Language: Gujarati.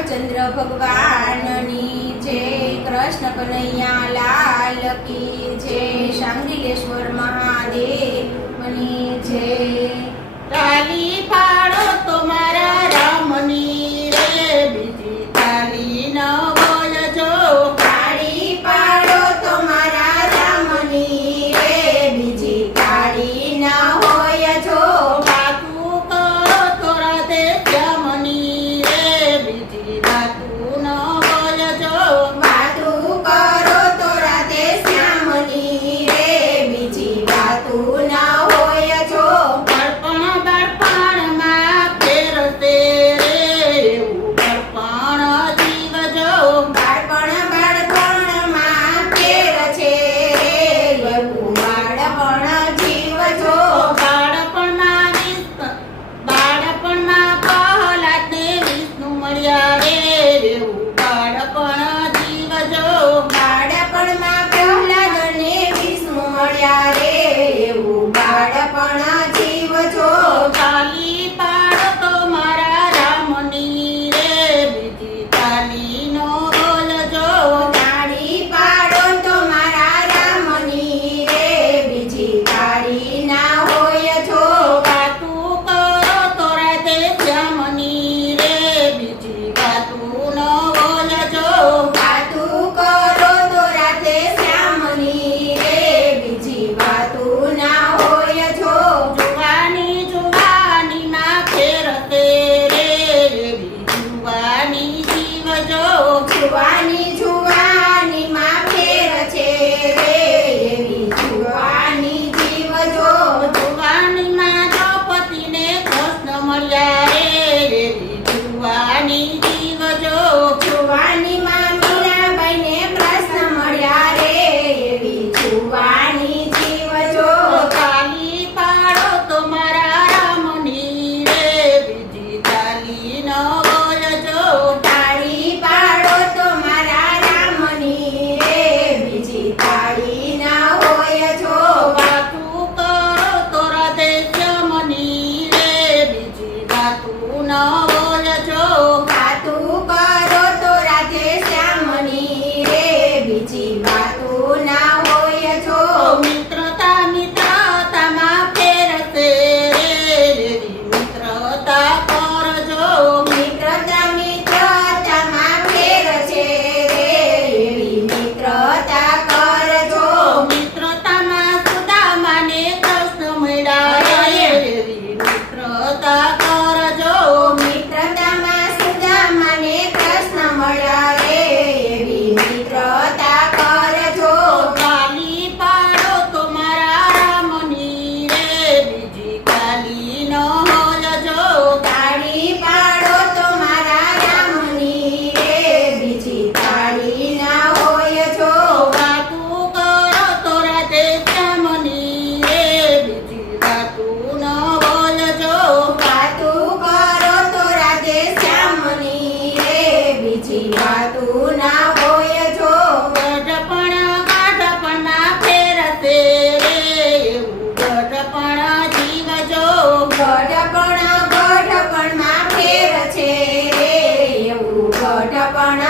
રામચંદ્ર ભગવાનની જય, કૃષ્ણ કનૈયા લાલ કી જય, શાંગિલેશ્વર મહાદેવની જય। તાલી પાડો તો મારા રામની રે, બીજી તાલી ન બોલજો। તાળી પાડો તો મારા રામની રે, બીજી તાળી ન હોય જો। વાતું કરો તો રાધે શ્યામની રે, બીજી વાતું ન બોલજો। વાતું કરો તો રાધે શ્યામની રે, બીજી વાતું ન હોય જો। બાળપણ બાળપણમાં ફેરશે રે, એવું બાળપણ જીવજો। બાળપણ બાળપણમાં ફેર છે રે, એવું બાળપણ જીવજો। બાળપણમાં પ્રહલાદને વિષ્ણુ મળ્યા રે, એવું બાળપણ જીવજો। બાળપણમાં પ્રહલાદને વિષ્ણુ મળ્યા રે, એવું બાળપણ જીવજો। તાલી પાડો તો મારા રામની રે, બીજી તાલી નો બોલજો। તાળી પાડો તો મારા રામની રે, બીજી તાળી ના હોય જો। વાતું કરો તો રાધે શ્યામની રે, બીજી વાતું ન બોલજો। વાતું કરો તો રાધે શ્યામની રે, બીજી વાતું ના હોય જો। જુવાની જુવાનીમાં ફેરશે રે, એવી જુવાની જીવજો। જુવાની જુવાનીમાં ફેર છે રે, એવી જુવાની જીવજો। જુવાનીમાં દ્રૌપદીને કૃષ્ણ મળ્યા રે, એવી જુવાની જીવજો। જુવાનીમાં મીરાબાઈને પ્રશ્ન મળ્યા રે, એવી જુવાની જીવજો। તાલી પાડો તો મારા રામની રે, બીજી તાલી ન બોલજો। તાળી પાડો તો મારા રામની રે, બીજી તાળી ના હોય જો। વાતું કરો તો રાધે શ્યામની રે, બીજી વાતું ન બોલજો। વાતું કરો તો રાધે શ્યામની રે, બીજી વાતું ના હોય જો। મિત્રતા મિત્રતામાં ફેરશે રે, એવી મિત્રતા કરજો। મિત્રતા મિત્રતામાં ફેર છે રે, એવી મિત્રતા કરજો। મિત્રતામાં સુદામાને કૃષ્ણ મળ્યા રે, એવી મિત્રતા કરજો। મિત્રતામાં સુદામાને કૃષ્ણ મળ્યા રે, એવી મિત્રતા કરજો। તાલી પાડો તો મારા રામની રે, બીજી તાલી ન હોલજો। તાળી પાડો તો મારા રામની રે, બીજી તાળી ના હોય જો। વાતું કરો તો રાધે શ્યામની રે, બીજી વાતું ન બોલજો। વાતું કરો તો રાધે શ્યામની રે, બીજી વાતું ના હોય જો। ગઢપણમાં ફેરશે રે, એવું ગઢપણ જીવજો। ગઢપણમાં ફેર છે રે, એવું ગઢપણ